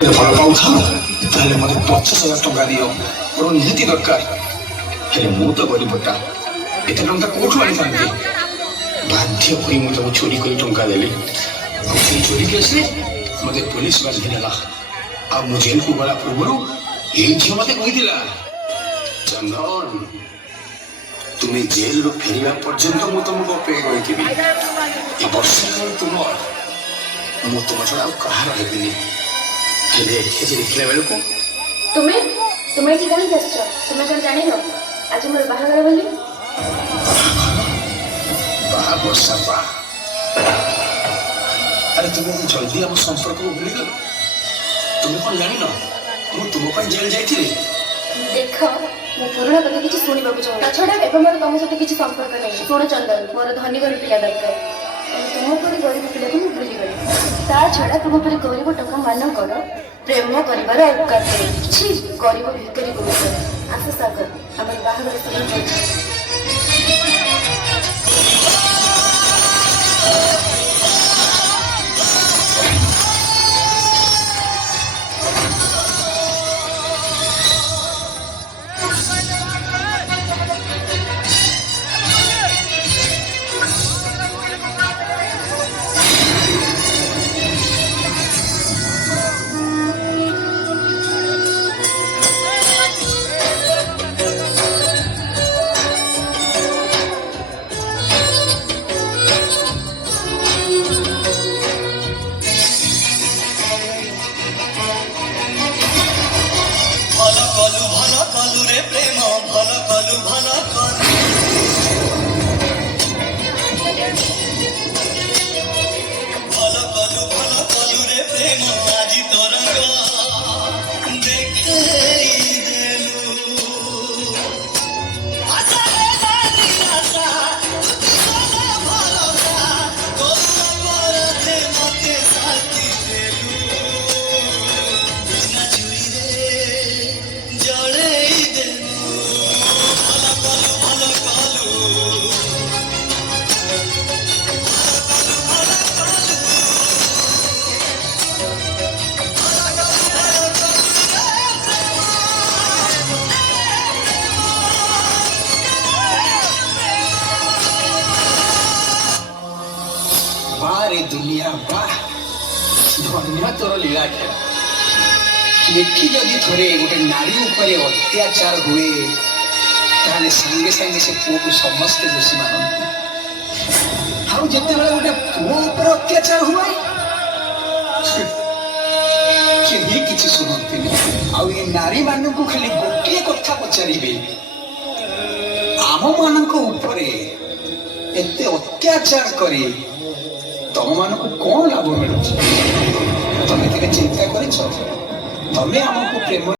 ଭଲ ପାଉଥାଉ ତାହେଲେ ମୋତେ 50,000 ଟଙ୍କା ଦିଅ, ମୋର ନିହାତି ଦରକାର। ହେଲେ ମୁଁ ତ ଗରିବଟା, ଏତେ ଟଙ୍କା କୋଉଠୁ ଆଣିଥାନ୍ତି? ବାଧ୍ୟ କରି ମୁଁ ତାକୁ ଚୋରି କରି ଟଙ୍କା ଦେଲି। ଆଉ ସେଇ ଚୋରି କେସ୍ରେ ମୋତେ ପୋଲିସ ବାନ୍ଧି ନେଲା। ଆଉ ମୁଁ ଜେଲକୁ ଗଲା ପୂର୍ବରୁ ଏଇ ଝିଅ ମୋତେ କହିଥିଲା, ଚନ୍ଦନ ତୁମେ ଜେଲରୁ ଫେରିବା ପର୍ଯ୍ୟନ୍ତ ମୁଁ ତମକୁ ଅପେକ୍ଷା କରିଥିବି। ଏ ବର୍ଷ ତୁମର, ମୁଁ ତୁମ ଛଡ଼ା ଆଉ କାହାର ହେବିନି। ହେଲେ ଏଠି ଦେଖିଲା ବେଳକୁ ତୁମେ ଏଠି କାହିଁକି ଆସିଛ? ତୁମେ କ'ଣ ଜାଣିନ ଆଜି ମୋର ବାହାଘର ବୋଲି? ବାହା ବର୍ଷା ବା, ଆରେ ତୁମେ ଜଲ୍ଦି ଆମ ସମ୍ପର୍କକୁ ଭୁଲିଗଲ। ତୁମେ କ'ଣ ଜାଣିନ ମୁଁ ତୁମ ପାଇଁ ଜେଲ ଯାଇଥିଲି? ଦେଖ, ମୁଁ ପୁରୁଣା କଥା କିଛି ଶୁଣିବାକୁ ଚାହୁଁ। ତା ଛଡ଼ା ଏବେ ମୋର ତମ ସହିତ କିଛି ସମ୍ପର୍କ ନାହିଁ। ଶୁଣ ଚନ୍ଦନ, ମୋର ଧନୀ ଘର ପିଲା ଦରକାର। ତୁମ ପରି ଗରିବ ପିଲାକୁ ମୁଁ ଭୁଲିଗଲି। ତା ଛଡ଼ା ତୁମ ପରି ଗରିବ ଟଙ୍କା ମାନଙ୍କର ପ୍ରେମ କରିବାର ଅବକାଶ ନାହିଁ। କିଛି ଗରିବ ଭିକାରୀ କରୁଛ। ଆସ ସାଗର, ଆମର ବାହାଘର ସମୟ ଚାଲିଛି। ଭଲ କଲୁ ରେ ପ୍ରେମ, ଭଲ କଲୁ ଭଲ କଲୁ। ଭଲ କଲୁ ରେ ପ୍ରେମ, ଆଜି ତୋର ଦେଖେଇ ଦେଲୁ। ଆଶା ନିରାଶା ଭରସା କରୁଣା ପରତେ ମତେ ସାଥି ଦେଲୁ। ବିନା ଚୁରିରେ ଜଳେଇ ଦେଲୁ। ଭଲ କଲୁ ଭଲ କଲୁ। ବାରେ ଦୁନିଆ ବା, ଧନ୍ୟ ତୋର ଲୀଳା ଖେଳ। ଏଠି ଯଦି ଥରେ ଗୋଟେ ନାରୀ ଉପରେ ଅତ୍ୟାଚାର ହୁଏ ତାହେଲେ ସାଙ୍ଗେ ସାଙ୍ଗେ ସେ ପୁଅକୁ ସମସ୍ତେ ଦୋଷୀ ମାନନ୍ତି। ଆଉ ଯେତେବେଳେ ଗୋଟେ ପୁଅ ଉପରେ ଅତ୍ୟାଚାର ହୁଏ କେହି କିଛି ଶୁଣନ୍ତିନି। ଆଉ ଏ ନାରୀ ମାନଙ୍କୁ ଖାଲି ଗୋଟିଏ କଥା ପଚାରିବେ, ଆମ ମାନଙ୍କ ଉପରେ ଏତେ ଅତ୍ୟାଚାର କରି ତମମାନଙ୍କୁ କ'ଣ ଲାଭ ମିଳୁଛି? ତମେ କେବେ ଚିନ୍ତା କରିଛ? ତମେ ଆମକୁ ପ୍ରେମ